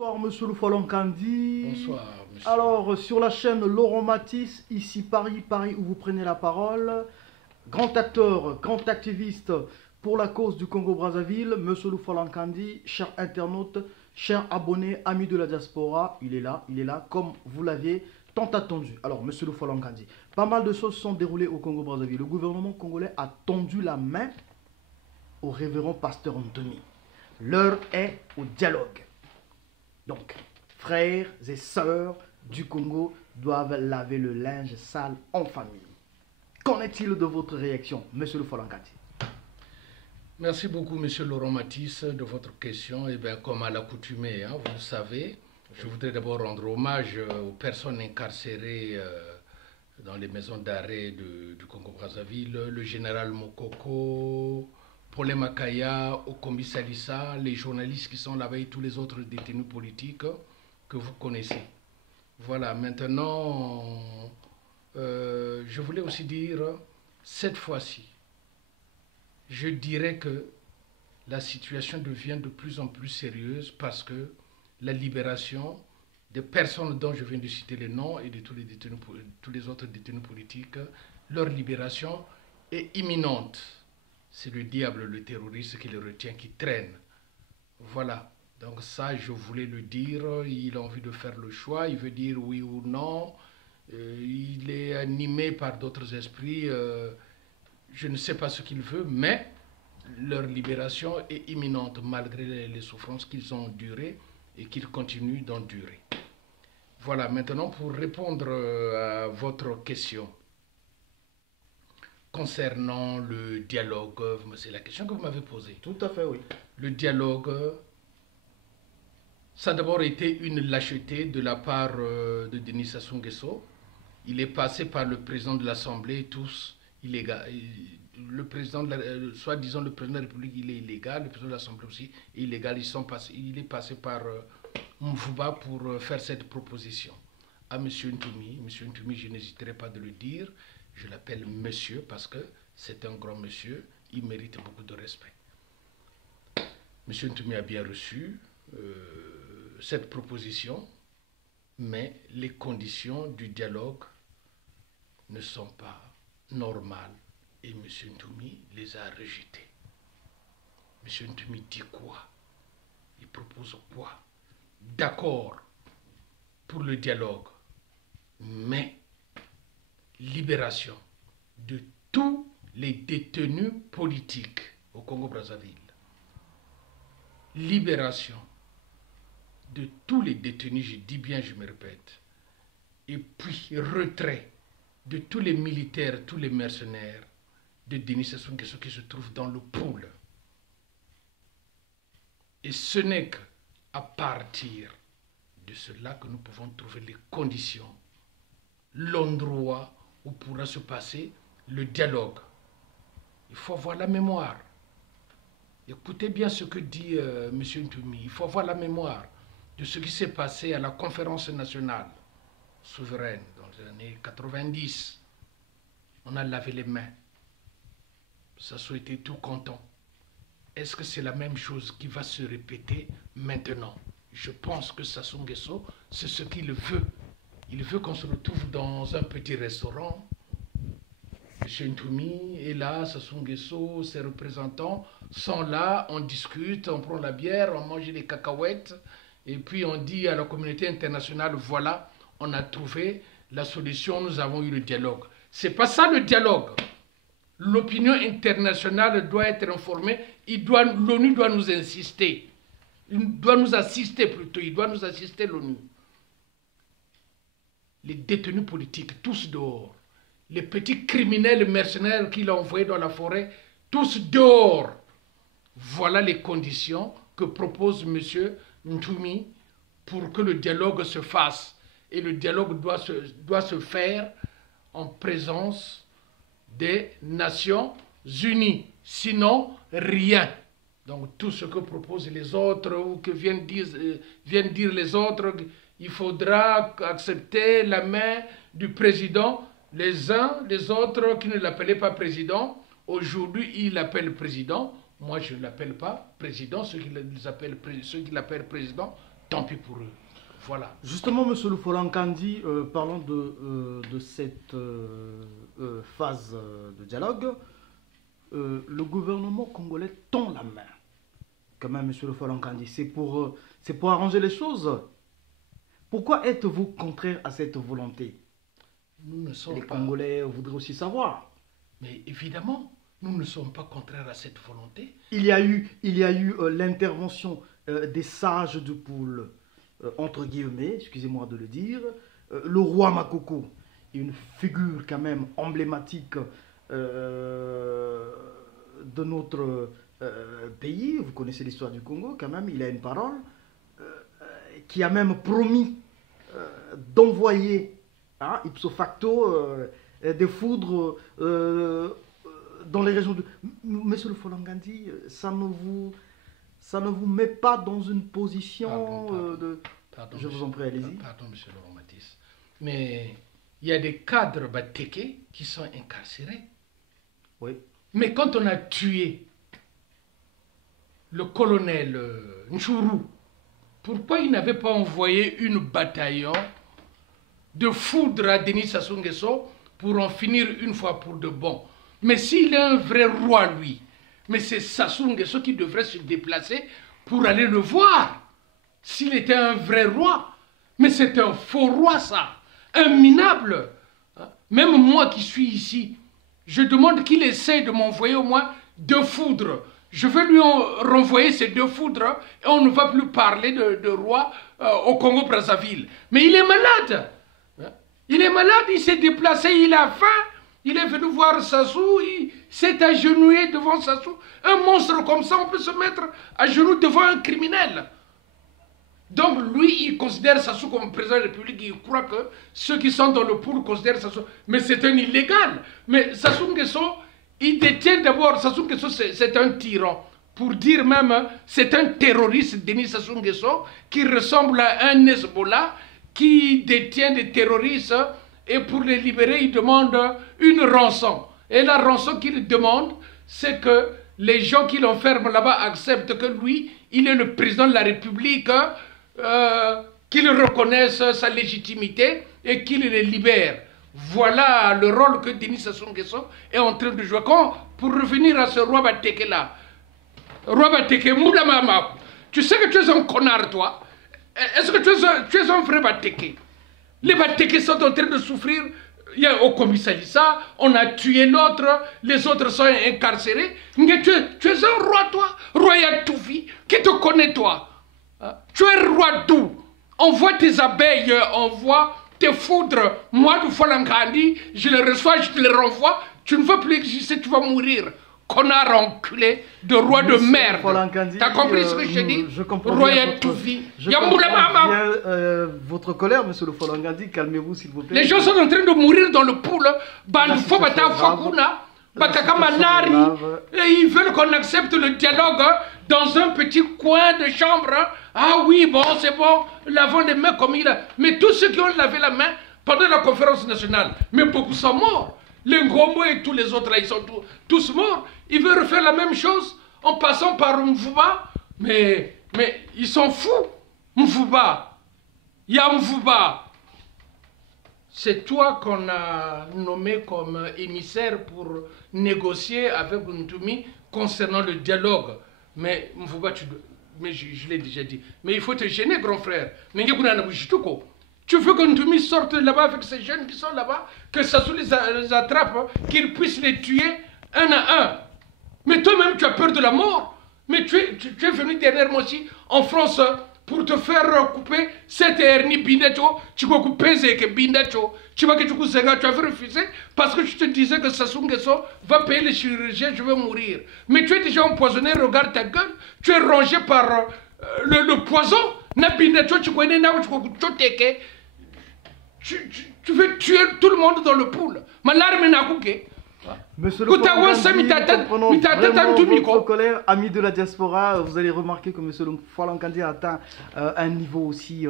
Bonsoir Monsieur le Folonkandi. Bonsoir, monsieur. Alors, sur la chaîne Laurent Matisse, ici Paris, Paris où vous prenez la parole. Grand acteur, grand activiste pour la cause du Congo-Brazzaville, Monsieur le Folonkandi, chers internautes, chers abonnés, amis de la diaspora, il est là, comme vous l'aviez tant attendu. Alors, Monsieur le Folonkandi, pas mal de choses sont déroulées au Congo-Brazzaville. Le gouvernement congolais a tendu la main au révérend pasteur Ntomi. L'heure est au dialogue. Donc, frères et sœurs du Congo doivent laver le linge sale en famille. Qu'en est-il de votre réaction, monsieur le Folonkandi? Merci beaucoup, monsieur Laurent Matisse, de votre question. Et bien, comme à l'accoutumée, vous le savez, je voudrais d'abord rendre hommage aux personnes incarcérées dans les maisons d'arrêt du Congo-Brazzaville, le général Mokoko, Paulin Makaya, Okombi Salissa, les journalistes qui sont là-bas et tous les autres détenus politiques que vous connaissez. Voilà, maintenant, je voulais aussi dire, cette fois-ci, je dirais que la situation devient de plus en plus sérieuse parce que la libération des personnes dont je viens de citer les noms et de tous les autres détenus politiques, leur libération est imminente. C'est le diable, le terroriste qui les retient, qui traîne. Voilà. Donc ça, je voulais le dire. Il a envie de faire le choix. Il veut dire oui ou non. Il est animé par d'autres esprits. Je ne sais pas ce qu'il veut, mais leur libération est imminente malgré les souffrances qu'ils ont endurées et qu'ils continuent d'endurer. Voilà. Maintenant, pour répondre à votre question concernant le dialogue, c'est la question que vous m'avez posée. Tout à fait, oui. Le dialogue, ça a d'abord été une lâcheté de la part de Denis Sassou Nguesso. Il est passé par le président de l'Assemblée, tous illégaux. Le président, soi-disant le président de la République, il est illégal, le président de l'Assemblée aussi est illégal. Il est passé par Mvouba pour faire cette proposition à M. Ntoumi. M. Ntoumi, je n'hésiterai pas de le dire. Je l'appelle monsieur parce que c'est un grand monsieur, il mérite beaucoup de respect. Monsieur Ntoumi a bien reçu cette proposition, mais les conditions du dialogue ne sont pas normales et monsieur Ntoumi les a rejetées. Monsieur Ntoumi dit quoi? Il propose quoi? D'accord pour le dialogue, mais libération de tous les détenus politiques au Congo-Brazzaville. Libération de tous les détenus, je dis bien, je me répète. Et puis retrait de tous les militaires, tous les mercenaires de Denis Sassou Nguesso qui se trouvent dans le pool. Et ce n'est qu'à partir de cela que nous pouvons trouver les conditions, l'endroit où pourra se passer le dialogue. Il faut avoir la mémoire. Écoutez bien ce que dit M. Ntoumi. Il faut avoir la mémoire de ce qui s'est passé à la conférence nationale souveraine dans les années 90. On a lavé les mains. Sassou était tout content. Est-ce que c'est la même chose qui va se répéter maintenant? Je pense que Sassou Nguesso, c'est ce qu'il veut. Il veut qu'on se retrouve dans un petit restaurant. M. Ntoumi est là, Sassou Nguesso, ses représentants sont là, on discute, on prend la bière, on mange des cacahuètes, et puis on dit à la communauté internationale, voilà, on a trouvé la solution, nous avons eu le dialogue. C'est pas ça le dialogue. L'opinion internationale doit être informée, l'ONU doit nous insister. Il doit nous assister plutôt, il doit nous assister l'ONU. Les détenus politiques, tous dehors. Les petits criminels mercenaires qu'il a envoyés dans la forêt, tous dehors. Voilà les conditions que propose M. Ntoumi pour que le dialogue se fasse. Et le dialogue doit se faire en présence des Nations Unies. Sinon, rien. Donc tout ce que proposent les autres ou que viennent dire les autres, il faudra accepter la main du président. Les uns, les autres qui ne l'appelaient pas président, aujourd'hui ils l'appellent président. Moi je ne l'appelle pas président, ceux qui l'appellent président tant pis pour eux. Voilà. Justement, M. Lufolankandi, parlant de cette phase de dialogue, le gouvernement congolais tend la main. Quand même, M. Lufolankandi, c'est pour arranger les choses. Pourquoi êtes-vous contraire à cette volonté? Nous ne sommes Les pas... Congolais voudraient aussi savoir. Mais évidemment, nous ne sommes pas contraires à cette volonté. Il y a eu l'intervention des sages de poule, entre guillemets, excusez-moi de le dire. Le roi Makoko, une figure quand même emblématique de notre pays. Vous connaissez l'histoire du Congo quand même, il a une parole, qui a même promis d'envoyer ipso facto des foudres dans les régions de... Monsieur Lufolankandi, ça ne vous met pas dans une position de... Pardon, je vous en prie, allez-y. Pardon, monsieur Laurent Matisse. Mais il y a des cadres Bateke qui sont incarcérés. Oui. Mais quand on a tué le colonel Nchourou, pourquoi il n'avait pas envoyé une bataillon de foudre à Denis Sassou Nguesso pour en finir une fois pour de bon? Mais s'il est un vrai roi, lui, mais c'est Sassou Nguesso qui devrait se déplacer pour aller le voir. S'il était un vrai roi, mais c'est un faux roi, ça, un minable. Même moi qui suis ici, je demande qu'il essaie de m'envoyer au moins 2 foudres. Je vais lui renvoyer ces 2 foudres et on ne va plus parler de roi au Congo-Brazzaville. Mais il est malade. Il est malade, il s'est déplacé, il a faim. Il est venu voir Sassou, il s'est agenouillé devant Sassou. Un monstre comme ça, on peut se mettre à genoux devant un criminel. Donc lui, il considère Sassou comme président de la République, il croit que ceux qui sont dans le pool considèrent Sassou. Mais c'est un illégal. Mais Sassou Nguesso, il détient d'abord, Sassou Nguesso c'est un tyran. Pour dire même, c'est un terroriste, Denis Sassou Nguesso, qui ressemble à un Hezbollah, qui détient des terroristes. Et pour les libérer, il demande une rançon. Et la rançon qu'il demande, c'est que les gens qui l'enferment là-bas acceptent que lui, il est le président de la République, qu'ils reconnaissent sa légitimité et qu'il les libère. Voilà le rôle que Denis Sassou Nguesso est en train de jouer. Pour revenir à ce roi Bateke-là, roi Bateke, Moula Mama, tu sais que tu es un connard, toi. Est-ce que tu es un vrai Bateke? Les Bateke sont en train de souffrir. Il y a au commissariat, on a tué l'autre, les autres sont incarcérés. Mais tu es un roi, toi, roi Yatoufi, qui te connaît, toi? Tu es roi d'où? On voit tes abeilles, on voit tes foudres. Moi, Lufolankandi, je les reçois, je te les renvoie. Tu ne vas plus exister, tu vas mourir. Connard enculé de roi de merde. T'as compris ce que je dis? Je comprends bien votre colère, monsieur Lufolankandi. Calmez-vous, s'il vous plaît. Les gens sont en train de mourir dans le pool. Et ils veulent qu'on accepte le dialogue dans un petit coin de chambre. Ah oui, bon, c'est bon, lavons les mains comme il a. Mais tous ceux qui ont lavé la main pendant la conférence nationale, mais beaucoup sont morts. Les Ngombo et tous les autres, là, ils sont tous morts. Ils veulent refaire la même chose en passant par Mvuba. Mais ils sont fous. Mvuba. Il y a Mvuba. C'est toi qu'on a nommé comme émissaire pour négocier avec Ntoumi concernant le dialogue. Mais Mvuba, mais je l'ai déjà dit. Mais il faut te gêner, grand frère. Tu veux que Ntoumi sorte là-bas avec ces jeunes qui sont là-bas, que Sassou les attrape, qu'ils puissent les tuer un à un. Mais toi-même, tu as peur de la mort. Mais tu es venu dernièrement aussi en France pour te faire couper cette hernie bindacho. Tu vas couper ce bindacho. Tu vas que tu avais refusé parce que tu te disais que Sassou Nguesso va payer les chirurgiens, je vais mourir. Mais tu es déjà empoisonné, regarde ta gueule. Tu es rongé par le poison. Tu veux tuer tout le monde dans le pool. Monsieur votre colère, ami de la diaspora, vous allez remarquer que Monsieur Lufolankandi a atteint un niveau aussi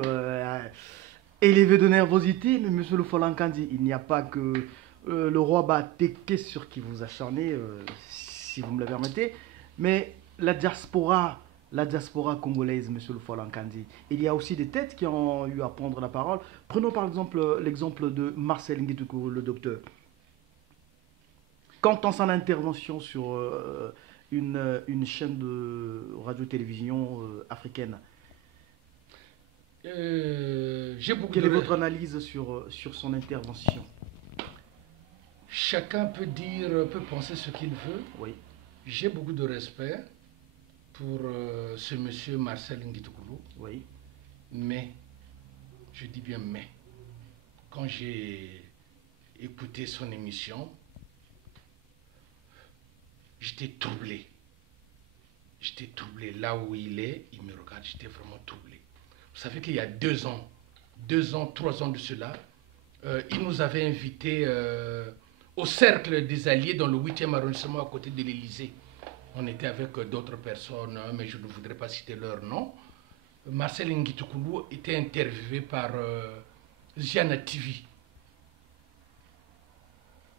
élevé de nervosité. Mais Monsieur Lufolankandi, il n'y a pas que le roi Bateke sur qui vous acharnez, si vous me le permettez, mais la diaspora la diaspora congolaise, monsieur le Folankandi. Il y a aussi des têtes qui ont eu à prendre la parole. Prenons par exemple l'exemple de Marcel Nguitoukou, le docteur. Quand on son intervention sur une chaîne de radio-télévision africaine, quelle est votre analyse sur son intervention? Chacun peut dire, peut penser ce qu'il veut. Oui. J'ai beaucoup de respect pour ce monsieur Marcel Nguitoukoulou. Oui. Mais, je dis bien mais, quand j'ai écouté son émission, j'étais troublé. J'étais troublé. Là où il est, il me regarde, j'étais vraiment troublé. Vous savez qu'il y a 2 ans, 3 ans de cela, il nous avait invités au Cercle des Alliés dans le 8e arrondissement à côté de l'Élysée. On était avec d'autres personnes, mais je ne voudrais pas citer leur nom. Marcel Nguitoukoulou était interviewé par Ziana TV.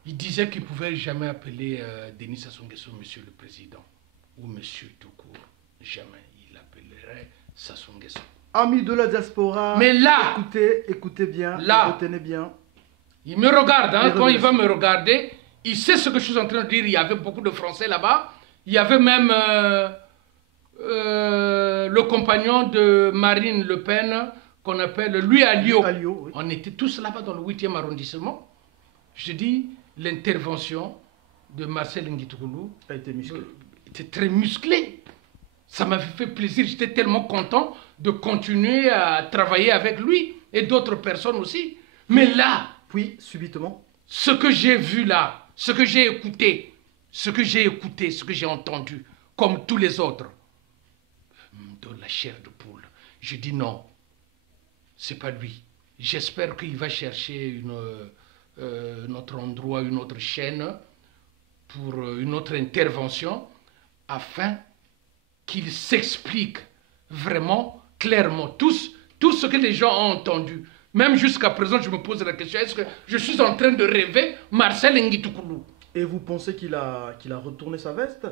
Il disait qu'il ne pouvait jamais appeler Denis Sassou Nguesso Monsieur le Président ou Monsieur tout court. Jamais. Il appellerait Sassou Nguesso. Amis de la diaspora, mais là, écoutez bien, là, retenez bien. Il me regarde, hein, quand il va me regarder, il sait ce que je suis en train de dire. Il y avait beaucoup de Français là-bas. Il y avait même le compagnon de Marine Le Pen, qu'on appelle Louis Alliot. Oui. On était tous là-bas dans le 8e arrondissement. Je dis, l'intervention de Marcel Nguitoukoulou a été musclée. Était très musclée. Ça m'avait fait plaisir. J'étais tellement content de continuer à travailler avec lui et d'autres personnes aussi. Mais là, puis subitement, ce que j'ai vu là, ce que j'ai écouté, ce que j'ai entendu, comme tous les autres, me donne la chair de poule. Je dis non, c'est pas lui. J'espère qu'il va chercher un autre endroit, une autre chaîne pour une autre intervention afin qu'il s'explique vraiment clairement tout ce que les gens ont entendu. Même jusqu'à présent, je me pose la question, est-ce que je suis en train de rêver Marcel Nguitoukoulou? Et vous pensez qu'il a retourné sa veste?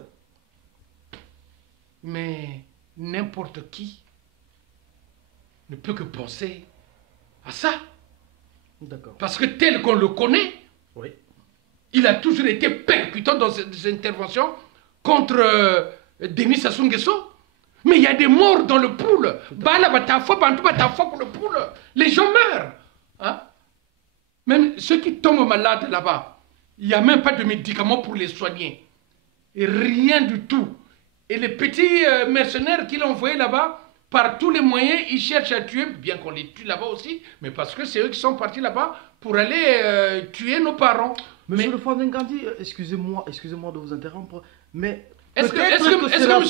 Mais n'importe qui ne peut que penser à ça. D'accord. Parce que tel qu'on le connaît, oui, il a toujours été percutant dans ses interventions contre Denis Sassou Nguesso. Mais il y a des morts dans le pool. Les gens meurent. Hein? Même ceux qui tombent malades là-bas, il n'y a même pas de médicaments pour les soigner. Et rien du tout. Et les petits mercenaires qu'il a envoyés là-bas, par tous les moyens, ils cherchent à tuer, bien qu'on les tue là-bas aussi, mais parce que c'est eux qui sont partis là-bas pour aller tuer nos parents. Monsieur le Folankandi, excusez-moi de vous interrompre, mais... Est-ce que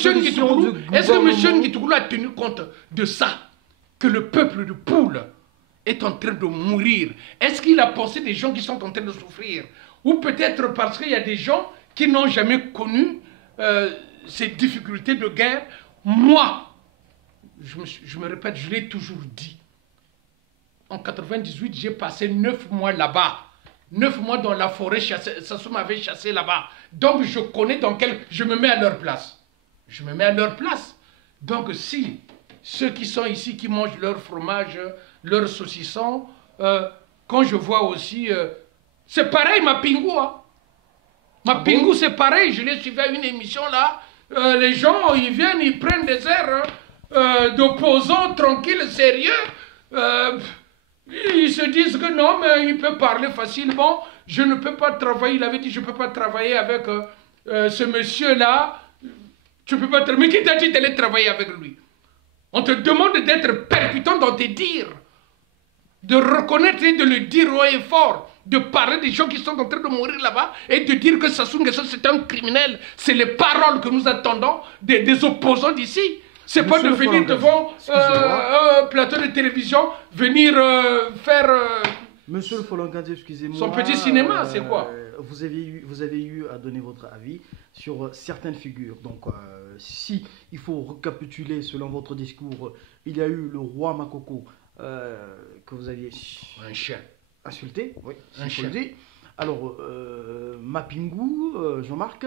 M. Nguitoukoulou a tenu compte de ça? Que le peuple de Poule est en train de mourir? Est-ce qu'il a pensé des gens qui sont en train de souffrir? Ou peut-être parce qu'il y a des gens qui n'ont jamais connu ces difficultés de guerre? Moi, je me répète, je l'ai toujours dit. En 98, j'ai passé 9 mois là-bas. 9 mois dans la forêt, Sassou m'avait chassé là-bas. Donc je connais je me mets à leur place. Je me mets à leur place. Donc si ceux qui sont ici, qui mangent leur fromage, leur saucisson, quand je vois aussi... c'est pareil, Mapingou. Hein. Mapingou, c'est pareil. Je l'ai suivi à une émission là. Les gens, ils viennent, ils prennent des airs d'opposants, tranquilles, sérieux. Ils se disent que non, mais il peut parler facilement. Je ne peux pas travailler. Il avait dit, je ne peux pas travailler avec ce monsieur-là. Tu peux pas travailler. Mais qui t'a dit d'aller travailler avec lui? On te demande d'être percutant dans tes dires. De reconnaître et de le dire haut et fort. De parler des gens qui sont en train de mourir là-bas et de dire que Sassou Nguesso c'est un criminel. C'est les paroles que nous attendons des opposants d'ici. C'est pas de venir devant un plateau de télévision, venir faire... Monsieur le Folankandi, excusez-moi. Son petit cinéma, c'est quoi? Vous avez eu à donner votre avis sur certaines figures. Donc, si il faut récapituler selon votre discours, il y a eu le roi Makoko que vous aviez un chien insulté. Oui, un chien. Alors, Mapingou, Jean-Marc,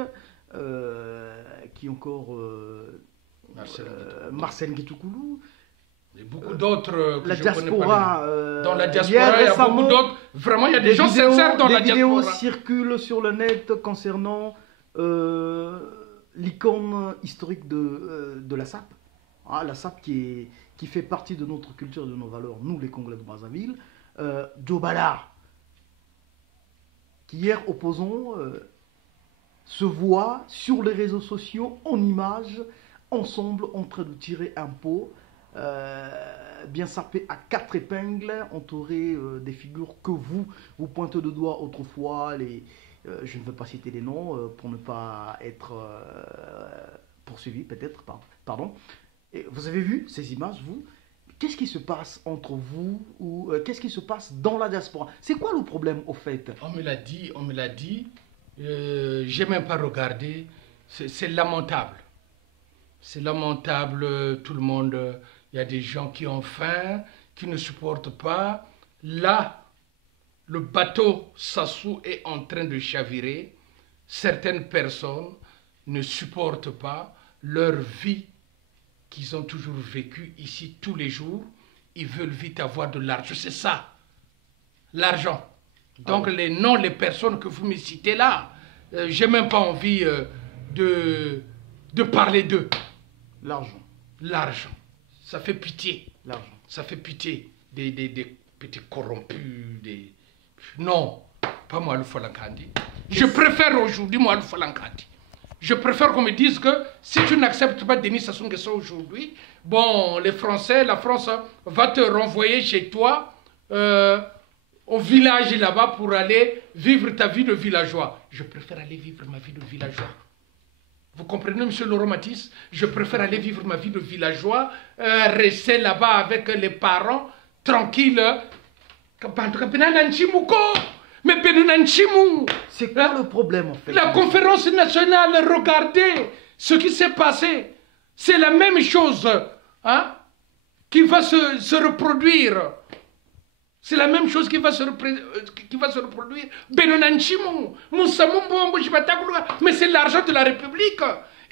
qui encore... Marcel Nguétoukoulou. Et beaucoup d'autres que la je diaspora, connais pas. Dans la diaspora, il y a beaucoup d'autres. Vraiment, il y a des gens sincères dans la diaspora. Des vidéos circulent sur le net concernant l'icône historique de la SAP. Ah, la SAP qui fait partie de notre culture et de nos valeurs, nous les Congolais de Brazzaville. Joe Ballard, qui hier, opposons, se voit sur les réseaux sociaux en images, ensemble, en train de tirer un pot. Bien sapé à 4 épingles, entouré des figures que vous pointez de doigt autrefois, je ne veux pas citer les noms pour ne pas être poursuivi peut-être, pardon. Et vous avez vu ces images, vous? Qu'est-ce qui se passe entre vous ou qu'est-ce qui se passe dans la diaspora? C'est quoi le problème au fait? On me l'a dit, j'ai même pas regardé, c'est lamentable. C'est lamentable, tout le monde... Il y a des gens qui ont faim, qui ne supportent pas. Là, le bateau Sassou est en train de chavirer. Certaines personnes ne supportent pas leur vie qu'ils ont toujours vécue ici tous les jours. Ils veulent vite avoir de l'argent. C'est ça, l'argent. Donc les noms, les personnes que vous me citez là, j'ai même pas envie de parler d'eux. L'argent. L'argent. Ça fait pitié. L'argent. Ça fait pitié. Des petits corrompus. Non, pas moi le Falankandi. Je préfère aujourd'hui moi le Falankandi. Je préfère qu'on me dise que si tu n'acceptes pas Denis Sassou Nguesso aujourd'hui, bon, les Français, la France va te renvoyer chez toi au village là-bas pour aller vivre ta vie de villageois. Je préfère aller vivre ma vie de villageois. Vous comprenez, monsieur Laurent Matisse? Je préfère aller vivre ma vie de villageois, rester là-bas avec les parents, tranquille. Mais c'est quoi le problème en fait? La conférence nationale, regardez ce qui s'est passé. C'est la même chose hein, qui va se reproduire. C'est la même chose qui va se reproduire. Mais c'est l'argent de la République.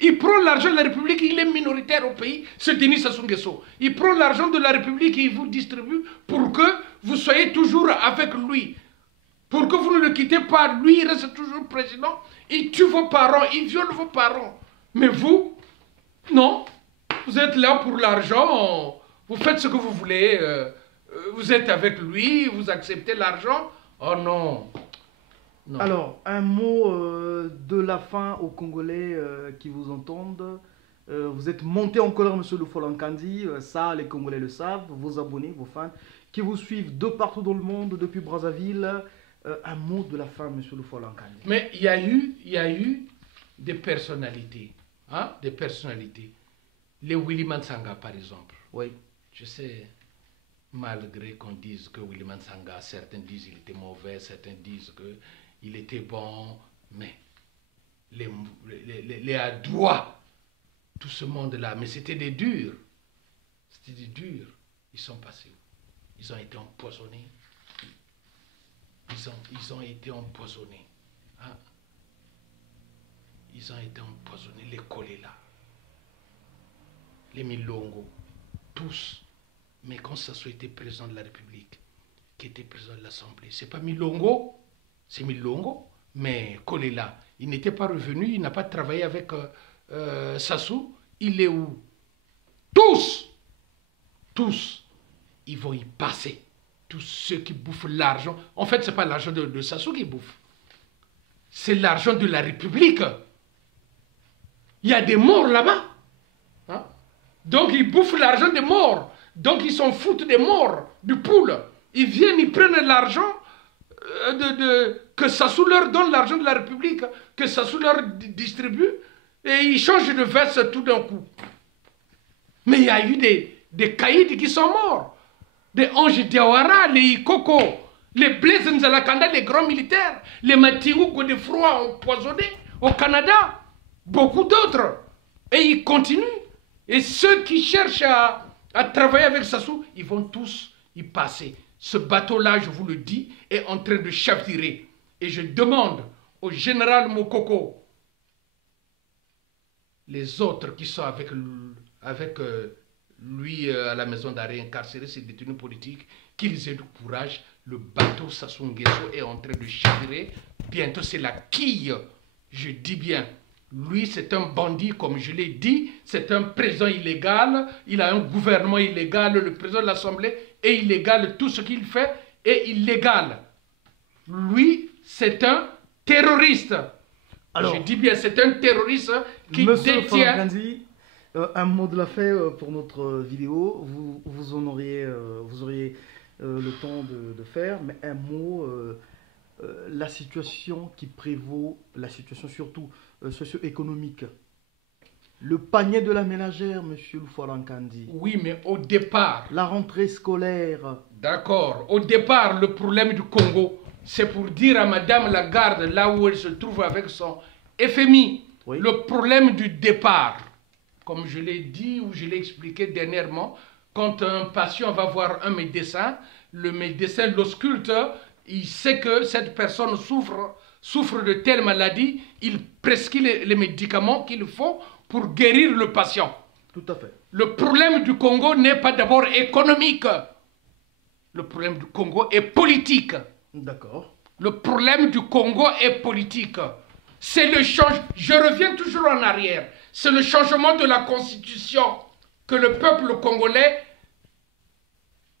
Il prend l'argent de la République, il est minoritaire au pays, c'est Denis Sassou Nguesso. Il prend l'argent de la République et il vous distribue pour que vous soyez toujours avec lui. Pour que vous ne le quittez pas, lui il reste toujours président. Il tue vos parents, il viole vos parents. Mais vous, non. Vous êtes là pour l'argent, vous faites ce que vous voulez. Vous êtes avec lui, vous acceptez l'argent. Oh non. Non. Alors, un mot de la fin aux Congolais qui vous entendent. Vous êtes monté en colère, monsieur le Folankandi. Ça, les Congolais le savent. Vos abonnés, vos fans qui vous suivent de partout dans le monde, depuis Brazzaville. Un mot de la fin, monsieur le Folankandi. Mais il y a eu des personnalités. Hein, des personnalités. Les Willy Mansanga, par exemple. Oui. Je sais... Malgré qu'on dise que Willy Mansanga, certains disent qu'il était mauvais, certains disent qu'il était bon, mais les Adoua, tout ce monde-là, mais c'était des durs. C'était des durs. Ils sont passés où? Ils ont été empoisonnés. Ils ont été empoisonnés. Hein? Ils ont été empoisonnés. Les Kolela, les Milongo, tous. Mais quand Sassou était président de la République, qui était président de l'Assemblée, c'est pas Milongo, c'est Milongo, mais Kolela, il n'était pas revenu, il n'a pas travaillé avec Sassou, il est où? Tous, ils vont y passer. Tous ceux qui bouffent l'argent, en fait, c'est pas l'argent de Sassou qui bouffe, c'est l'argent de la République. Il y a des morts là-bas. Hein? Donc, ils bouffent l'argent des morts. Donc, ils s'en foutent des morts, du poule. Ils viennent, ils prennent l'argent que Sassou leur donne, l'argent de la République, que Sassou leur distribue, et ils changent de veste tout d'un coup. Mais il y a eu des caïds qui sont morts. Des Ange Diawara, les Ikoko, les Blaise Nzalakanda, les grands militaires, les Matirou Godefroy empoisonnés au Canada, beaucoup d'autres. Et ils continuent. Et ceux qui cherchent à travailler avec Sassou, ils vont tous y passer. Ce bateau-là, je vous le dis, est en train de chavirer. Et je demande au général Mokoko, les autres qui sont avec avec lui à la maison d'arrêt incarcéré, ces détenus politiques, qu'ils aient du courage. Le bateau Sassou Nguesso est en train de chavirer. Bientôt, c'est la quille. Je dis bien, lui, c'est un bandit, comme je l'ai dit. C'est un président illégal. Il a un gouvernement illégal. Le président de l'Assemblée est illégal. Tout ce qu'il fait est illégal. Lui, c'est un terroriste. Alors, je dis bien, c'est un terroriste qui détient... Un mot de la fin pour notre vidéo. Vous auriez le temps de faire, mais un mot, la situation qui prévaut, la situation surtout socio-économique. Le panier de la ménagère, monsieur Loufalankandi. Oui, mais au départ... La rentrée scolaire. D'accord. Au départ, le problème du Congo, c'est pour dire à Madame Lagarde, là où elle se trouve avec son FMI, oui. Le problème du départ, comme je l'ai dit ou je l'ai expliqué dernièrement, quand un patient va voir un médecin, le médecin l'ausculte, il sait que cette personne souffre de telle maladie, il prescrit les médicaments qu'il faut pour guérir le patient. Tout à fait. Le problème du Congo n'est pas d'abord économique. Le problème du Congo est politique. D'accord. Le problème du Congo est politique. C'est le changement. Je reviens toujours en arrière. C'est le changement de la constitution que le peuple congolais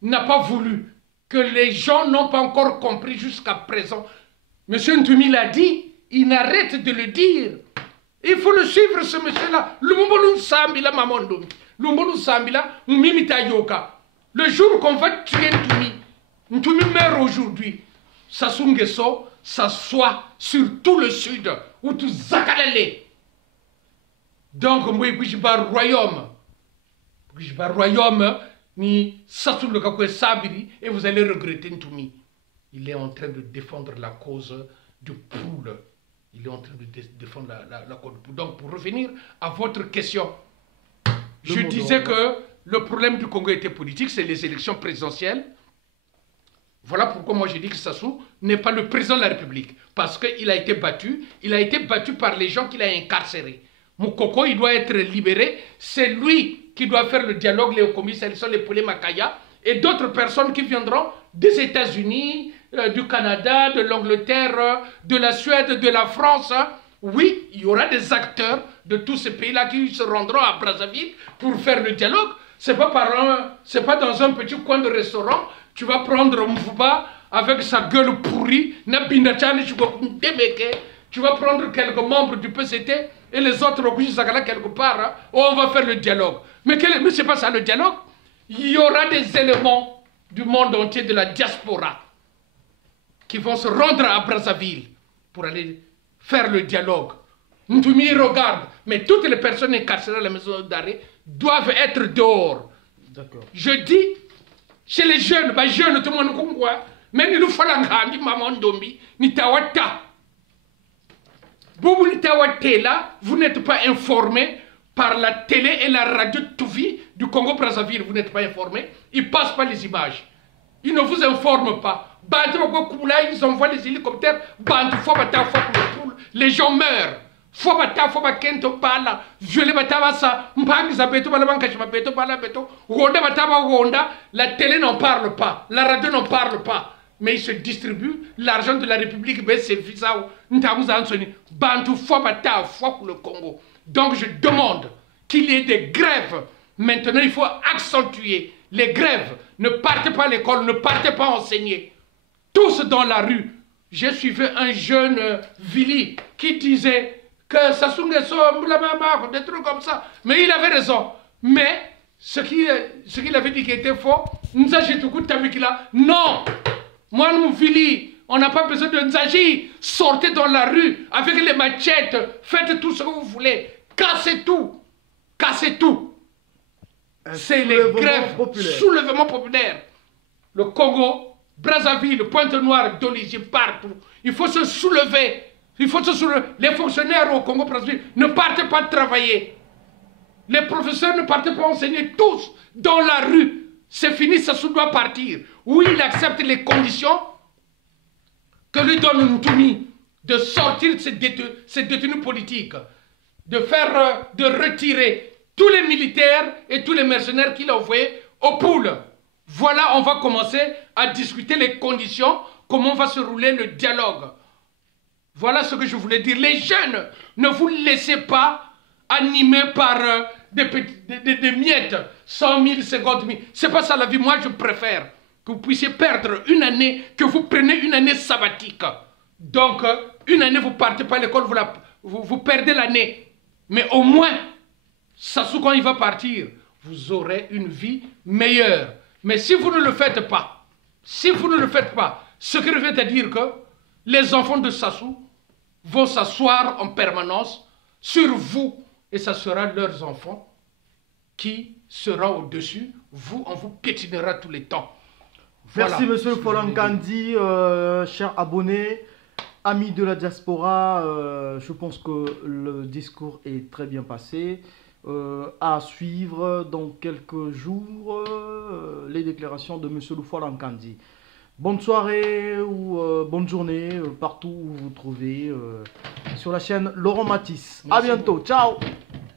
n'a pas voulu, que les gens n'ont pas encore compris jusqu'à présent. Monsieur Ntoumi l'a dit, il n'arrête de le dire. Il faut le suivre, ce monsieur-là. Le jour qu'on va tuer Ntoumi, Ntoumi meurt aujourd'hui. Sassou Nguesso s'assoit sur tout le sud, où tout Zakalele. Donc, moi, je vais au royaume. Je vais au royaume, ni Sassou le Kakoué Sabiri, et vous allez regretter Ntoumi. Il est en train de défendre la cause du poule. Il est en train de défendre la cause du poule. Donc, pour revenir à votre question, je disais que le problème du Congo était politique, c'est les élections présidentielles. Voilà pourquoi moi j'ai dit que Sassou n'est pas le président de la République. Parce qu'il a été battu. Il a été battu par les gens qu'il a incarcérés. Moukoko, il doit être libéré. C'est lui qui doit faire le dialogue, les commissaires, ils sont les Poulé Makaya. Et d'autres personnes qui viendront des États-Unis, du Canada, de l'Angleterre, de la Suède, de la France. Oui, il y aura des acteurs de tous ces pays-là qui se rendront à Brazzaville pour faire le dialogue. C'est pas dans un petit coin de restaurant. Tu vas prendre Mvouba avec sa gueule pourrie, tu vas prendre quelques membres du PCT et les autres quelque part, on va faire le dialogue. Mais c'est pas ça le dialogue. Il y aura des éléments du monde entier, de la diaspora, qui vont se rendre à Brazzaville pour aller faire le dialogue. Ntoumi regarde, mais toutes les personnes incarcérées à la maison d'arrêt doivent être dehors. Je dis, chez les jeunes, tout le monde comprend, mais nous faisons maman dombi, ni tawata. Vous n'êtes pas informé par la télé et la radio Touvi du Congo-Brazzaville. Vous n'êtes pas informé. Ils ne passent pas les images. Ils ne vous informent pas. Ils envoient les hélicoptères. Les gens meurent. La télé n'en parle pas. La radio n'en parle pas. Mais ils se distribuent l'argent de la République, c'est visa pour le Congo. Donc je demande qu'il y ait des grèves. Maintenant, il faut accentuer les grèves. Ne partez pas à l'école, ne partez pas enseigner. Tous dans la rue. J'ai suivi un jeune Vili qui disait que Sassou Nguesso, des trucs comme ça. Mais il avait raison. Mais ce qu'il avait dit qui était faux, non. Moi, mon Vili, on n'a pas besoin de Nzaji. Sortez dans la rue avec les machettes. Faites tout ce que vous voulez. Cassez tout. Cassez tout. C'est les grèves. Soulèvement populaire. Le Congo, Brazzaville, Pointe-Noire, Dolisie, partout. Il faut se soulever. Il faut se soulever. Les fonctionnaires au Congo, Brazzaville, ne partez pas travailler. Les professeurs ne partez pas enseigner. Tous dans la rue. C'est fini, ça doit partir. Oui, il accepte les conditions que lui donne Ntoumi de sortir de ces détenus politiques, de retirer tous les militaires et tous les mercenaires qu'il a envoyés au pool. Voilà, on va commencer à discuter les conditions, comment va se rouler le dialogue. Voilà ce que je voulais dire. Les jeunes, ne vous laissez pas animer par des miettes, 100 000, 50 000. C'est pas ça la vie. Moi, je préfère que vous puissiez perdre une année, que vous preniez une année sabbatique. Donc, une année, vous ne partez pas à l'école, vous perdez l'année. Mais au moins, Sassou, quand il va partir, vous aurez une vie meilleure. Mais si vous ne le faites pas, ce qui revient à dire que les enfants de Sassou vont s'asseoir en permanence sur vous et ça sera leurs enfants qui sera au-dessus. Vous, on vous piétinera tous les temps. Merci, Voilà. monsieur Folankandi, chers abonnés, amis de la diaspora. Je pense que le discours est très bien passé. À suivre dans quelques jours les déclarations de monsieur Folankandi. Bonne soirée ou bonne journée partout où vous vous trouvez sur la chaîne Laurent Matisse. À bientôt. Ciao.